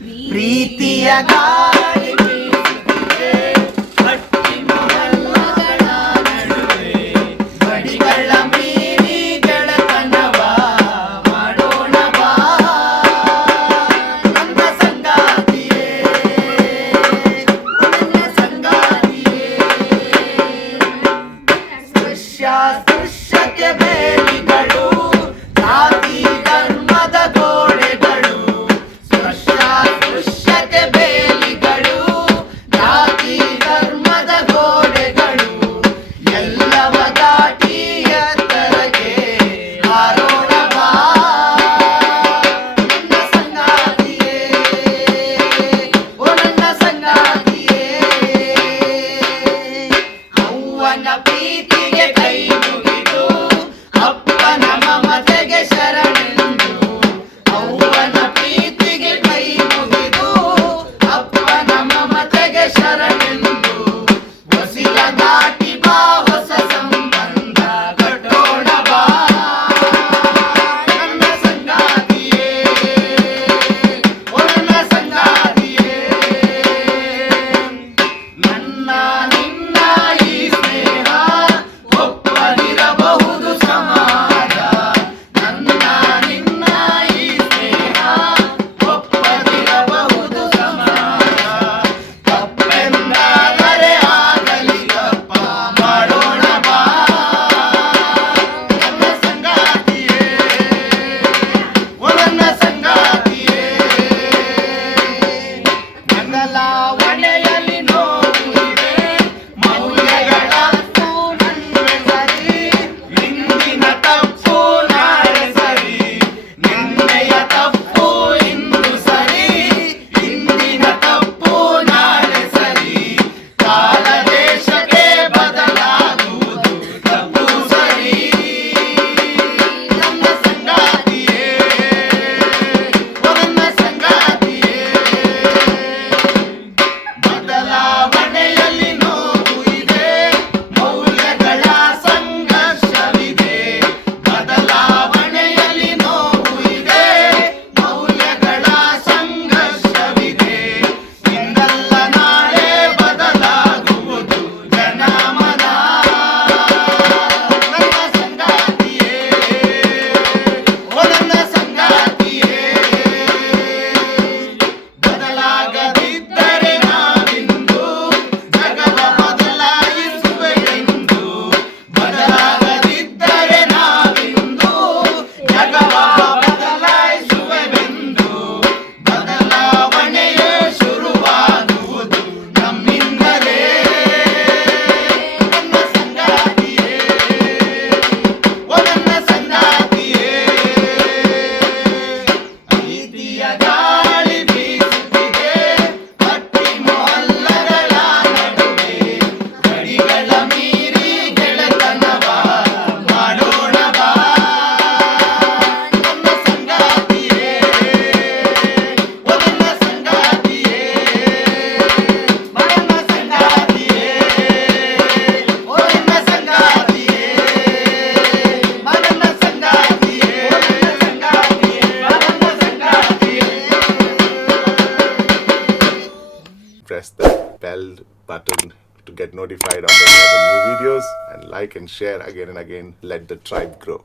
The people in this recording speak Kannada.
ಪ್ರೀತಿಯ ಗಾಳಿ ಬೀಸುತ್ತಿದೆ, ಹಟ್ಟಿ ಮೊಹಲ್ಲಗಳ ನಡುವೆ ಬಡಿಗಳ ಮೀರಿ ಗೆಳತನವ ಮಾಡೋಣ ಬಾ ನನ್ನ ಸಂಗಾತಿಯೇ, ನನ್ನ ಸಂಗಾತಿಯೇ. ಸ್ಪೃಶ್ಯಕ್ಕೆ ಬೇಲಿಗಳು, ಜಾತಿ ಧರ್ಮದ ಗೋಡೆಗಳು, ಸ್ಪೃಶ್ಯಕ್ಕೆ ಬೇಲಿಗಳು, ಜಾತಿ ಧರ್ಮದ ಗೋಡೆಗಳು, ಎಲ್ಲವ ದಾಟಿ ಎತ್ತರಕ್ಕೆ ಹಾರೋಣ ಬಾ ನನ್ನ ಸಂಗಾತಿಯೇ, ಓ ನನ್ನ ಸಂಗಾತಿಯೇ. ಅವ್ವನ ಪ್ರೀತಿಗೆ ಕೈ ಮುಗಿದು, ಅಪ್ಪನ ಮಮತೆಗೆ ಶರಣೆಂದು, ಅವ್ವನ ಪ್ರೀತಿಗೆ ಕೈ ಮುಗಿದು, ಅಪ್ಪನ ಮಮತೆಗೆ ಶರಣೆಂದು, ಹೊಸಿಲ ದಾಟಿ ಬಾ ಹೊಸ ಸಂಬಂಧ ಕಟ್ಟೋಣ ಬಾ ನನ್ನ ಸಂಗಾತಿಯೇ, ಓ ನನ್ನ ಸಂಗಾತಿಯೇ. ನನ್ನ ನಿನ್ನ ಈ ಸ್ನೇಹ ಒಪ್ಪದಿರಬಹುದು ಸಮಾಜ, ನನ್ನ ನಿನ್ನ ಈ ಸ್ನೇಹ ಒಪ್ಪದಿರಬಹುದು ಸಮಾಜ. ತಪ್ಪೆಂದಾದರೆ ಆಗಲಿ ತಪ್ಪ ಮಾಡೋಣ ಬಾ ನನ್ನ ಸಂಗಾತಿಯೇ, ಓ ನನ್ನ ಸಂಗಾತಿಯೇ. ಬದಲಾವಣೆಯಲ್ಲಿ ನೋವು ಇದೆ, ಮೌಲ್ಯಗಳ ನನ್ನೆ ಸರಿ, ಇಂದಿನ ತಪ್ಪು ನಾಳೆ ಸರಿ, ನಿನ್ನೆಯ ತಪ್ಪು ಇಂದು ಸರಿ, ಇಂದಿನ ತಪ್ಪು ನಾಳೆ ಸರಿ. ಕಾಲ ದೇಶಕ್ಕೆ ಬದಲಾಗುವುದು ತಪ್ಪು ಸರಿ ನನ್ನ ಸಂಗಾತಿಯೇ, ಓ ನನ್ನ ಸಂಗಾತಿಯೇ. ಬದಲಾವಣೆಯಲ್ಲಿ ನೋವು ಇದೆ, ಮೌಲ್ಯಗಳ ಸಂಘರ್ಷವಿದೆ, ಬದಲಾವಣೆಯಲ್ಲಿ ನೋವು ಇದೆ, ಮೌಲ್ಯಗಳ ಸಂಘರ್ಷವಿದೆ. ಇಂದಲ್ಲ ನಾಳೆ ಬದಲಾಗುವುದು ಜನಮನ ನನ್ನ ಸಂಗಾತಿಯೇ, ಓ ನನ್ನ ಸಂಗಾತಿಯೇ. ಬದಲಾಗದಿದ್ದರೆ ನಾವಿಂದು ಜಗವ ಬದಲಾಯಿಸುವೆನೆಂದು, ಬದಲಾಗದಿದ್ದರೆ ನಾವಿಂದು ಜಗವ ಬದಲಾಯಿಸುವೆನೆಂದು. ಬದಲಾವಣೆಯೇ ಶುರುವಾಗುವುದು ನಮ್ಮಿಂದಲೇ ನನ್ನ ಸಂಗಾತಿಯೇ, ಓ ನನ್ನ ಸಂಗಾತಿಯೇ. ಪ್ರೀತಿಯ ಗಾಳಿ ಬೀಸುತ್ತಿದೆ, ಹಟ್ಟಿ ಮೊಹಲ್ಲಗಳ ನಡುವೆ ಗಡಿಗಳ ಮೀರಿ ಗೆಳತನವ ಮಾಡೋಣ ಬಾ ನನ್ನ ಸಂಗಾತಿಯೇ, ಓ ನನ್ನ ಸಂಗಾತಿಯೇ. ನನ್ನ ಸಂಗಾತಿಯೇ, ಓ ನನ್ನ ಸಂಗಾತಿಯೇ. ನನ್ನ ಸಂಗಾತಿಯೇ, ನನ್ನ ಸಂಗಾತಿಯೇ. Press the bell button to get notified of any other new videos, and like and share again and again. Let the tribe grow.